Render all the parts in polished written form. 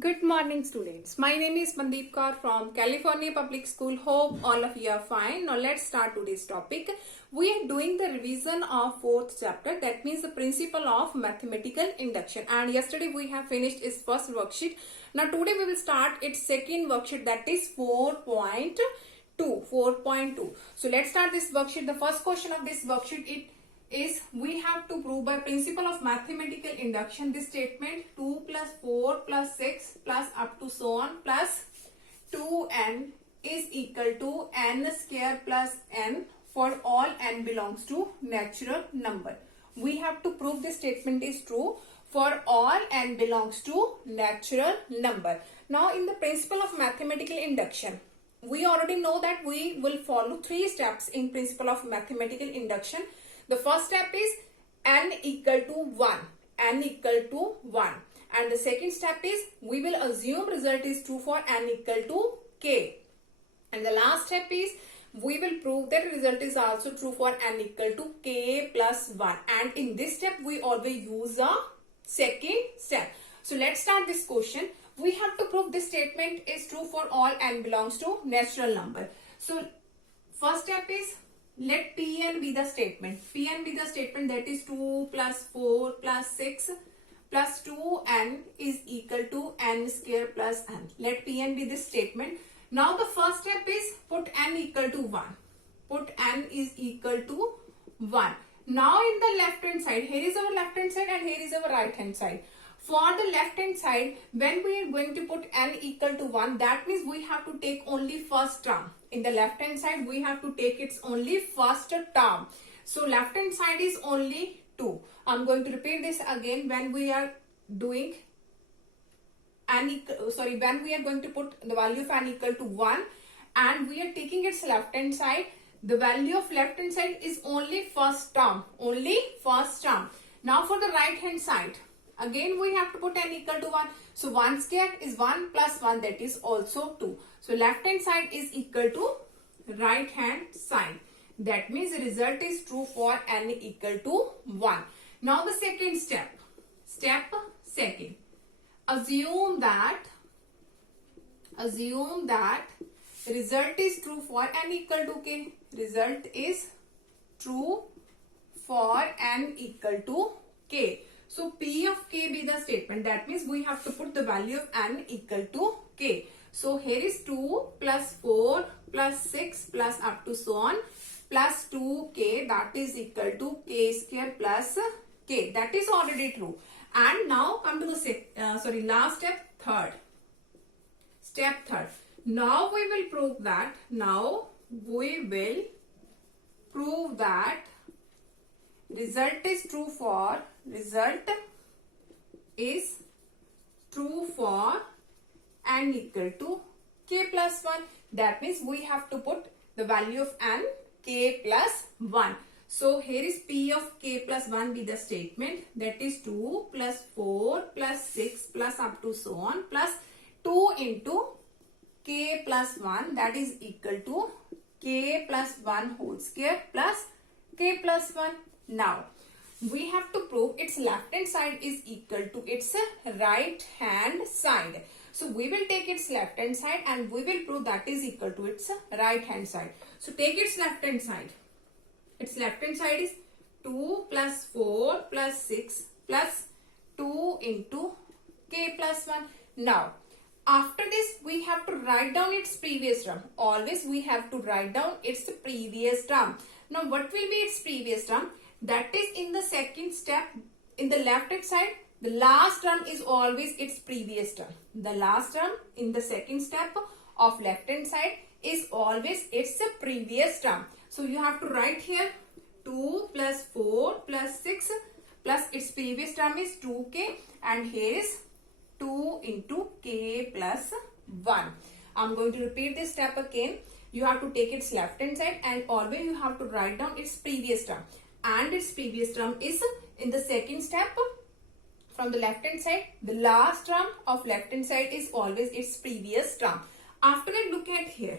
Good morning, students. My name is Mandeep Kaur from California Public School. Hope all of you are fine. Now let's start today's topic. We are doing the revision of fourth chapter. That means the principle of mathematical induction. And yesterday we have finished its first worksheet. Now today we will start its second worksheet, that is 4.2. So let's start this worksheet. The first question of this worksheet is we have to prove by principle of mathematical induction this statement 2 plus 4 plus 6 plus up to so on plus 2n is equal to n square plus n for all n belongs to natural number. We have to prove this statement is true for all n belongs to natural number. Now in the principle of mathematical induction, we already know that we will follow three steps in principle of mathematical induction. The first step is n equal to 1. N equal to 1. And the second step is we will assume result is true for n equal to k. And the last step is we will prove that result is also true for n equal to k plus 1. And in this step we always use a second step. So let's start this question. We have to prove this statement is true for all n belongs to natural number. So first step is let Pn be the statement. Pn be the statement, that is 2 plus 4 plus 6 plus 2n is equal to n square plus n. Let Pn be this statement. Now the first step is put n equal to 1. Put n is equal to 1. Now in the left hand side, here is our left hand side and here is our right hand side. For the left hand side, when we are going to put n equal to 1, that means we have to take only first term. In the left hand side, we have to take its only first term. So left hand side is only 2. I'm going to repeat this again. When we are doing when we are going to put the value of n equal to 1 and we are taking its left hand side, the value of left hand side is only first term. Only first term. Now for the right hand side, again we have to put n equal to 1. So 1 square is 1 plus 1, that is also 2. So left hand side is equal to right hand side. That means the result is true for n equal to 1. Now the second step. Step second. Assume that result is true for n equal to k. Result is true for n equal to k. So P of k be the statement. That means we have to put the value of n equal to k. So here is 2 plus 4 plus 6 plus up to so on plus 2k, that is equal to k square plus k. That is already true. And now come to the last step, third. Step third. Now we will prove that. Result is true for n equal to k plus 1. That means we have to put the value of n k plus 1. So here is P of k plus 1 be the statement, that is 2 plus 4 plus 6 plus up to so on plus 2 into k plus 1, that is equal to k plus 1 whole square plus k plus 1. Now we have to prove its left hand side is equal to its right hand side. So we will take its left hand side and we will prove that is equal to its right hand side. So take its left hand side. Its left hand side is 2 plus 4 plus 6 plus 2 into k plus 1. Now after this we have to write down its previous term. Always we have to write down its previous term. Now what will be its previous term? That is in the second step, in the left hand side, the last term is always its previous term. The last term in the second step of left hand side is always its previous term. So you have to write here 2 plus 4 plus 6 plus its previous term is 2k and here is 2 into k plus 1. I'm going to repeat this step again. You have to take its left hand side and always you have to write down its previous term. And its previous term is in the second step from the left hand side. The last term of left hand side is always its previous term. After that, look at here.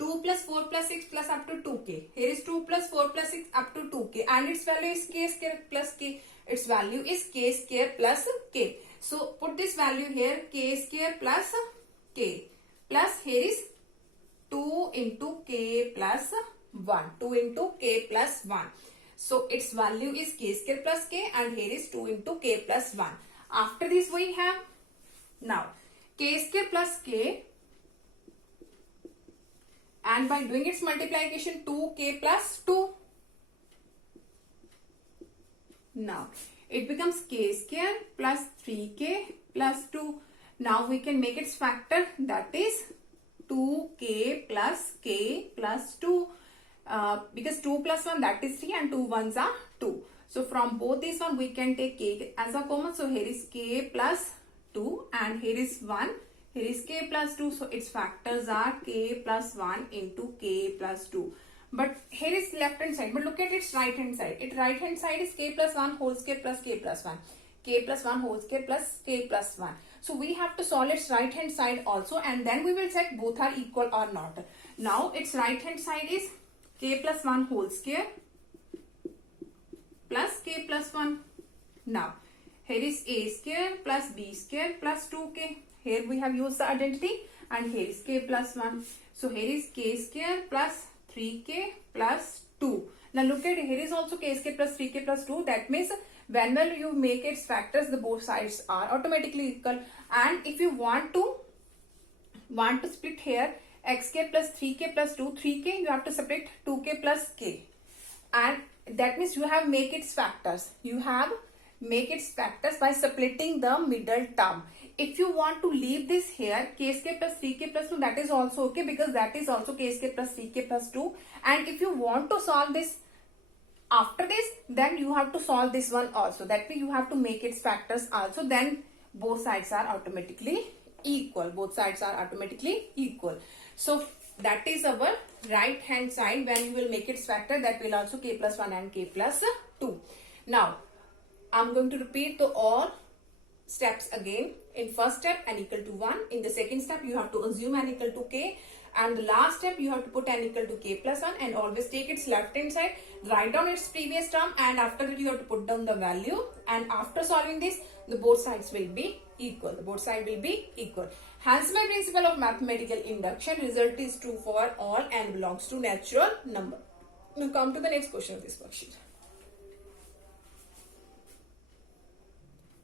2 plus 4 plus 6 plus up to 2k. Here is 2 plus 4 plus 6 up to 2k. And its value is k square plus k. Its value is k square plus k. So put this value here, k square plus k, plus here is 2 into k plus 1, 2 into k plus 1. So its value is k square plus k, and here is 2 into k plus 1. After this we have now k square plus k, and by doing its multiplication 2k plus 2. Now it becomes k square plus 3k plus 2. Now we can make its factor, that is 2k plus k plus 2. Because 2 plus 1, that is 3, and 2 ones are 2. So from both these one we can take k as a common. So here is k plus 2, and here is 1. Here is k plus 2. So its factors are k plus 1 into k plus 2. But here is left hand side. But look at its right hand side. Its right hand side is k plus 1 whole square plus k plus 1. K plus 1 whole square plus k plus 1. So we have to solve its right hand side also, and then we will check both are equal or not. Now its right hand side is k plus 1 whole square plus k plus 1. Now here is a square plus b square plus 2k. Here we have used the identity, and here is k plus 1. So here is k square plus 3k plus 2. Now look at, here is also k square plus 3k plus 2. That means whenever you make its factors, the both sides are automatically equal. And if you want to split here x square plus 3k plus 2, 3k you have to separate 2k plus k, and that means you have make its factors. You have make its factors by splitting the middle term. If you want to leave this here, k square plus 3k plus 2, that is also okay, because that is also k square plus 3k plus 2. And if you want to solve this after this, then you have to solve this one also. That way you have to make its factors also. Then both sides are automatically equal. Both sides are automatically equal. So that is our right hand side. When you will make its factor, that will also k plus 1 and k plus 2. Now I'm going to repeat the all steps again. In first step, n equal to 1. In the second step, you have to assume n equal to k. And the last step, you have to put n equal to k plus 1, and always take its left hand side, write down its previous term, and after that you have to put down the value. And after solving this, the both sides will be equal. The both sides will be equal. Hence by principle of mathematical induction, result is true for all n belongs to natural number. Now come to the next question of this worksheet.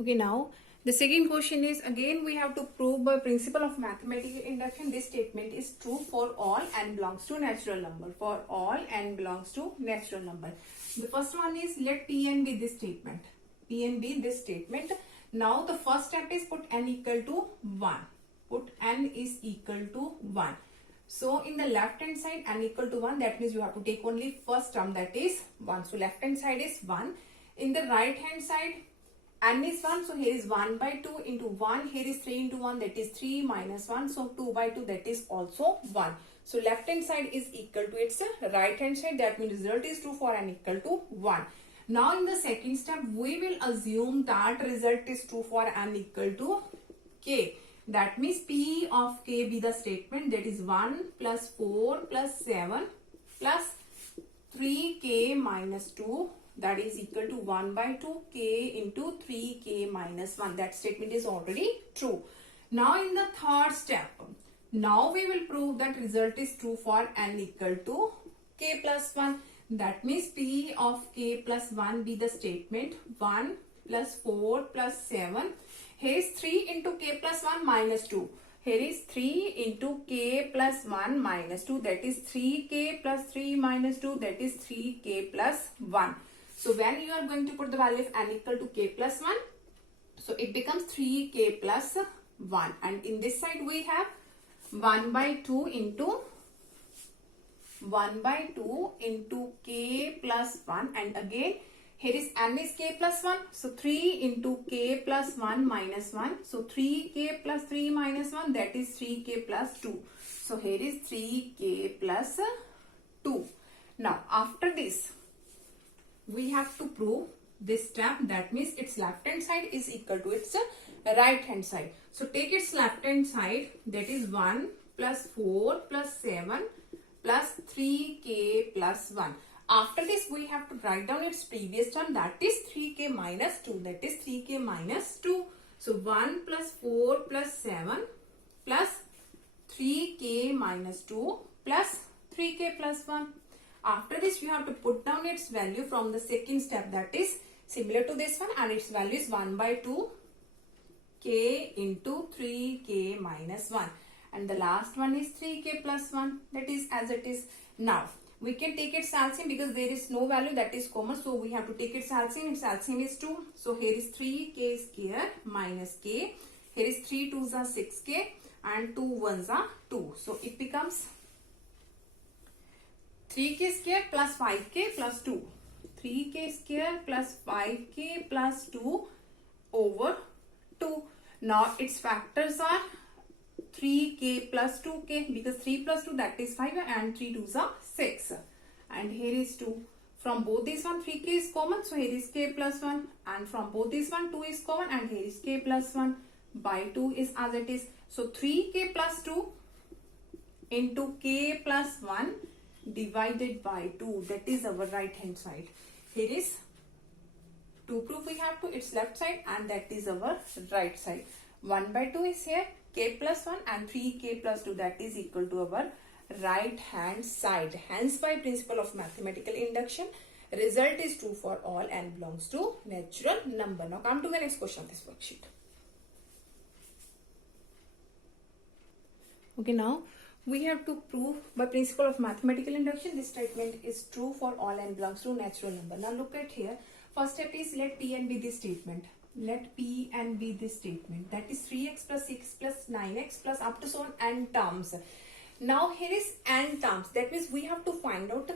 Okay, now the second question is, again we have to prove by principle of mathematical induction this statement is true for all n belongs to natural number. For all n belongs to natural number. The first one is, let Pn be this statement. Pn be this statement. Now the first step is put n equal to 1. Put n is equal to 1. So in the left hand side n equal to 1, that means you have to take only first term, that is 1. So left hand side is 1. In the right hand side, n is 1, so here is 1 by 2 into 1. Here is 3 into 1, that is 3 minus 1. So 2 by 2, that is also 1. So left hand side is equal to its right hand side. That means result is true for n equal to 1. Now in the second step, we will assume that result is true for n equal to k. That means P of k be the statement, that is 1 plus 4 plus 7 plus 3k minus 2. That is equal to 1 by 2 k into 3k minus 1. That statement is already true. Now in the third step, now we will prove that result is true for n equal to k plus 1. That means P of k plus 1 be the statement, 1 plus 4 plus 7. Here is 3 into k plus 1 minus 2. Here is 3 into k plus 1 minus 2. That is 3k plus 3 minus 2. That is 3k plus 1. So when you are going to put the value of n equal to k plus 1, so it becomes 3k plus 1. And in this side we have 1 by 2 into k plus 1. And again here is n is k plus 1. So 3 into k plus 1 minus 1. So 3k plus 3 minus 1, that is 3k plus 2. So here is 3k plus 2. Now after this, we have to prove this step. That means its left hand side is equal to its right hand side. So take its left hand side, that is 1 plus 4 plus 7 plus 3k plus 1. After this, we have to write down its previous term, that is 3k minus 2. That is 3k minus 2. So So 1 plus 4 plus 7 plus 3k minus 2 plus 3k plus 1. After this, you have to put down its value from the second step, that is similar to this one, and its value is 1 by 2 k into 3k minus 1. And the last one is 3k plus 1, that is as it is. Now, we can take its LCM because there is no value that is common. So, we have to take its LCM. Its LCM is 2. So, here is 3k square minus k. Here is 3 2s are 6k and 2 1s are 2. So, it becomes 3k square plus 5k plus 2. 3k square plus 5k plus 2 over 2. Now, its factors are 3k plus 2k because 3 plus 2 that is 5 and 3 2s are 6. And here is 2. From both these one 3k is common. So, here is k plus 1 and from both these one 2 is common and here is k plus 1 by 2 is as it is. So, 3k plus 2 into k plus 1 divided by 2, that is our right hand side. Here is to prove we have to its left side and that is our right side. 1 by 2 is here, k plus 1 and 3k plus 2, that is equal to our right hand side. Hence, by principle of mathematical induction, result is true for all and belongs to natural number. Now come to the next question of this worksheet. Okay, now we have to prove by principle of mathematical induction this statement is true for all and belongs to natural number. Now look at here. First step is let Pn be this statement. Let Pn be this statement. That is 3x plus 6 plus 9x plus up to so on n terms. Now here is n terms. That means we have to find out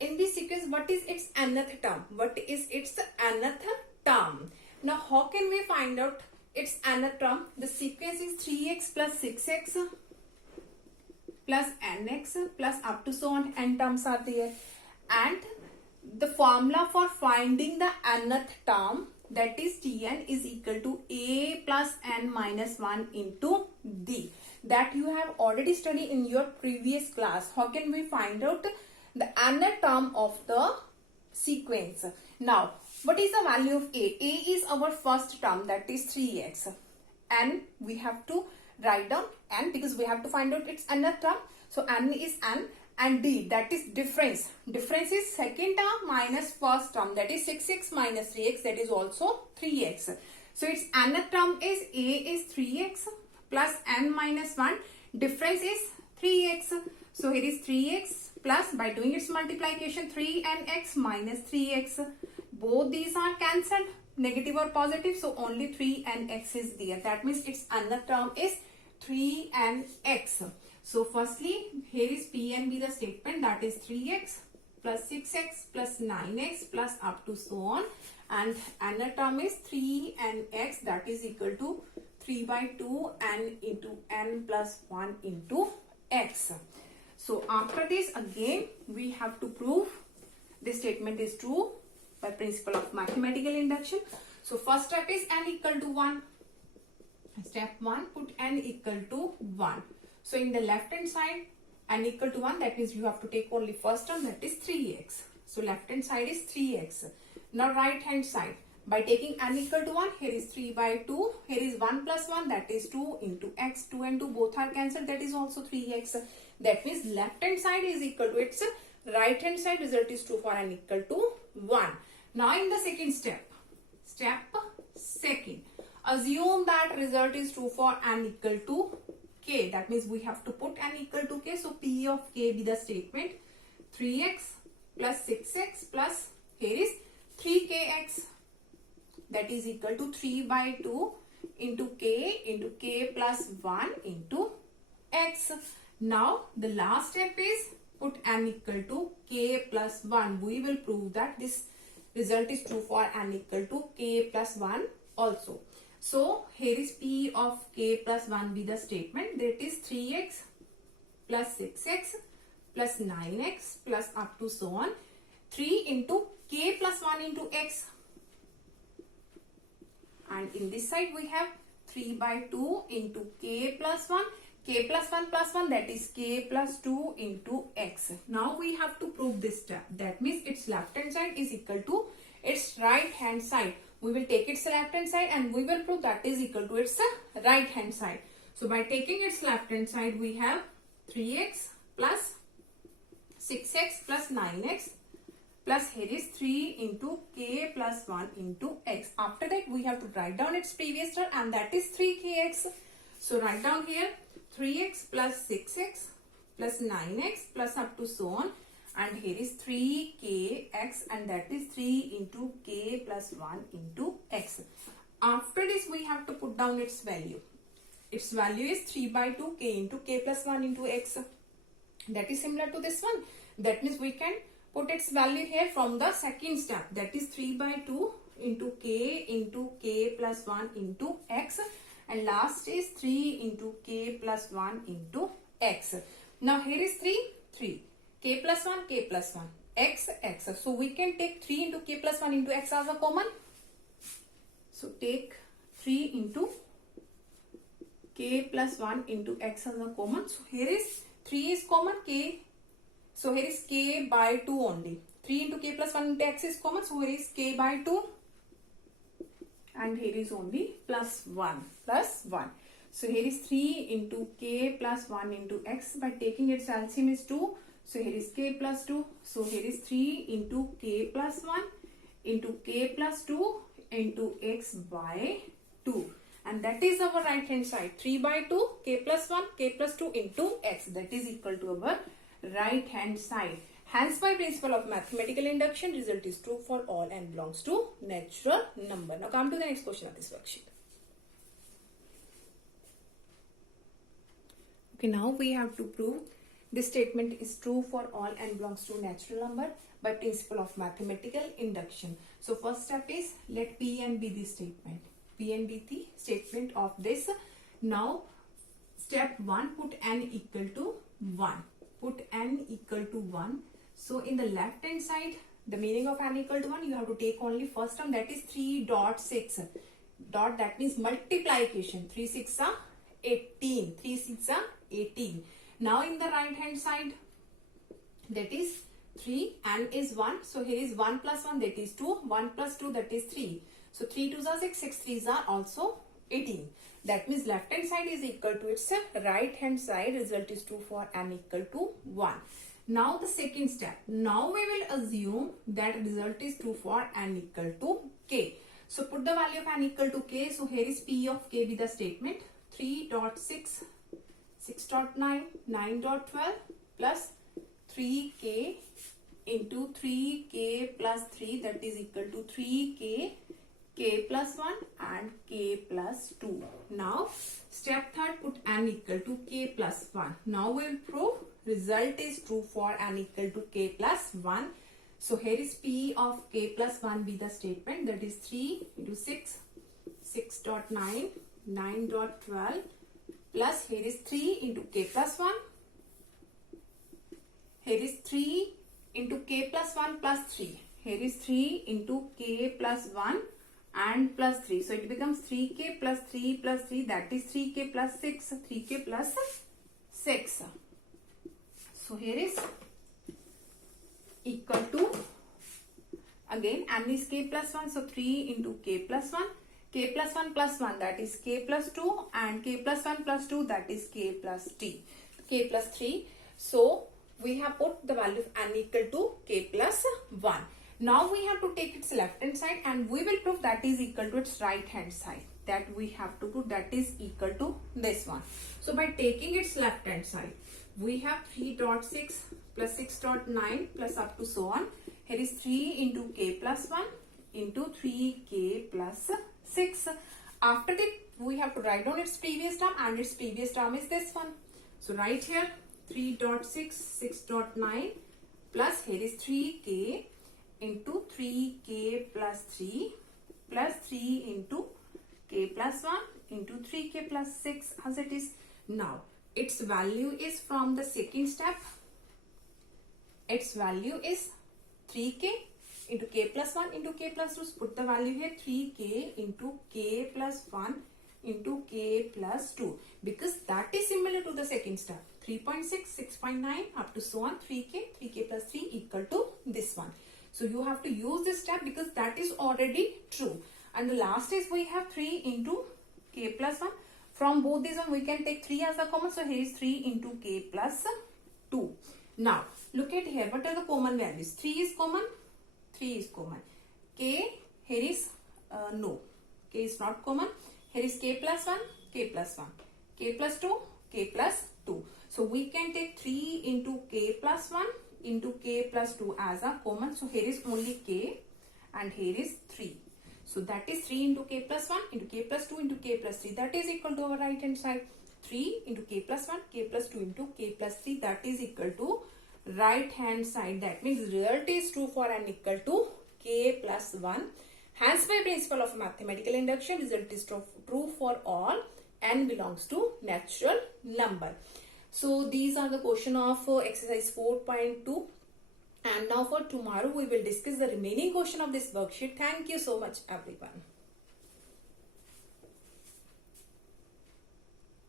in this sequence what is its nth term. What is its nth term? Now how can we find out its nth term? The sequence is 3x plus 6x plus nx plus up to so on n terms are there, and the formula for finding the nth term, that is Tn is equal to a plus n minus 1 into d, that you have already studied in your previous class. How can we find out the nth term of the sequence? Now what is the value of a? A is our first term, that is 3x, and we have to write down n because we have to find out its nth term. So n is n, and d, that is difference. Difference is second term minus first term, that is 6x minus 3x, that is also 3x. So its nth term is a is 3x plus n minus 1. Difference is 3x. So here is 3x plus, by doing its multiplication, 3nx minus 3x. Both these are cancelled, negative or positive. So only 3nx is there. That means its nth term is 3nx. So firstly, here is Pn be the statement, that is 3x plus 6x plus 9x plus up to so on, and nth term is 3nx, that is equal to 3 by 2 n into n plus 1 into x. So after this again we have to prove this statement is true by principle of mathematical induction. So first step is n equal to 1. Step 1, put n equal to 1. So in the left hand side, n equal to 1, that means you have to take only first term, that is 3x. So left hand side is 3x. Now right hand side, by taking n equal to 1, here is 3 by 2, here is 1 plus 1, that is 2 into x, 2 and 2 both are cancelled, that is also 3x. That means left hand side is equal to its right hand side, result is true for n equal to 1. Now in the second step, step second, assume that result is true for n equal to k. That means we have to put n equal to k. So p of k be the statement 3x plus 6x plus here is 3kx, that is equal to 3 by 2 into k plus 1 into x. Now the last step is put n equal to k plus 1. We will prove that this result is true for n equal to k plus 1 also. So here is p of k plus 1 be the statement, that is 3x plus 6x plus 9x plus up to so on, 3 into k plus 1 into x, and in this side we have 3 by 2 into k plus 1, k plus 1 plus 1, that is k plus 2 into x. Now we have to prove this step, that means its left hand side is equal to its right hand side. we will take its left hand side and we will prove that is equal to its right hand side. So by taking its left hand side, we have 3x plus 6x plus 9x plus here is 3 into k plus 1 into x. After that, we have to write down its previous term and that is 3kx. So write down here 3x plus 6x plus 9x plus up to so on, and here is 3kx and that is 3 into k plus 1 into x. After this, we have to put down its value. Its value is 3 by 2 k into k plus 1 into x. That is similar to this one. That means we can put its value here from the second step. That is 3 by 2 into k plus 1 into x. And last is 3 into k plus 1 into x. Now here is 3, k plus 1, k plus 1, x, x. So we can take 3 into k plus 1 into x as a common. So take 3 into k plus 1 into x as a common. So here is 3 is common, k. So here is k by 2 only. 3 into k plus 1 into x is common. So here is k by 2. And here is only plus 1. So here is 3 into k plus 1 into x. By taking its LCM is 2. So here is k plus 2. So here is 3 into k plus 1 into k plus 2 into x by 2. And that is our right hand side. 3 by 2, k plus 1, k plus 2 into x. That is equal to our right hand side. Hence, by principle of mathematical induction, result is true for all and belongs to natural number. Now come to the next question of this worksheet. Okay, now we have to prove this statement is true for all and belongs to natural number by principle of mathematical induction. So first step is let P and be the statement. P and be the statement of this. Now step 1, put n equal to 1. Put n equal to 1. So in the left hand side, the meaning of n equal to 1, you have to take only first term, that is 3 dot 6. Dot, that means multiplication. 3 6 are 18. 3 6 are 18. Now in the right hand side, that is 3, n is 1. So here is 1 plus 1, that is 2. 1 plus 2, that is 3. So 3 2s are 6, 6 3s are also 18. That means left hand side is equal to its right hand side. Result is true for n equal to 1. Now the second step. Now we will assume that result is true for n equal to k. So put the value of n equal to k. So here is P of k be the statement. 3.6, 6.9, 9.12 plus 3k into 3k plus 3, that is equal to 3k, k plus 1 and k plus 2. Now step 3, put n equal to k plus 1. Now we will prove result is true for n equal to k plus 1. So here is P of k plus 1 be the statement, that is 3 into 6, 6.9, 9.12 plus here is 3 into k plus 1. Here is 3 into k plus 1 plus 3. Here is 3 into k plus 1 and plus 3. So it becomes 3k plus 3 plus 3, that is 3k plus 6. 3k plus 6. So here is equal to, again n is k plus 1. So 3 into k plus 1. K plus 1 plus 1, that is k plus 2, and k plus 1 plus 2, that is k plus t, k plus 3. So we have put the value of n equal to k plus 1. Now we have to take its left hand side and we will prove that is equal to its right hand side. That we have to prove that is equal to this one. So by taking its left hand side, we have 3.6 plus 6.9 plus up to so on. Here is 3 into k plus 1 into 3k plus 6. After that, we have to write down its previous term, and its previous term is this one. So write here 3.6, 6.9 plus here is 3k into 3k plus 3 plus 3 into k plus 1 into 3k plus 6 as it is. Now its value is from the second step. Its value is 3k into k plus 1 into k plus 2. Put the value here 3k into k plus 1 into k plus 2, because that is similar to the second step. 3.6, 6.9 up to so on, 3k plus 3 equal to this one. So you have to use this step because that is already true. And the last is we have 3 into k plus 1. From both these one we can take 3 as a common. So here is 3 into k plus 2. Now look at here. What are the common values? 3 is common. 3 is common. K here is no. K is not common. Here is k plus 1. K plus 1. K plus 2. K plus 2. So we can take 3 into k plus 1 into k plus 2 as a common. So here is only k and here is 3. So that is 3 into k plus 1 into k plus 2 into k plus 3. That is equal to our right hand side. 3 into k plus 1, k plus 2 into k plus 3. That is equal to right hand side. That means result is true for and equal to k plus 1. Hence by principle of mathematical induction, result is true for all n belongs to natural number. So these are the question of exercise 4.2. And now for tomorrow we will discuss the remaining question of this worksheet. Thank you so much everyone.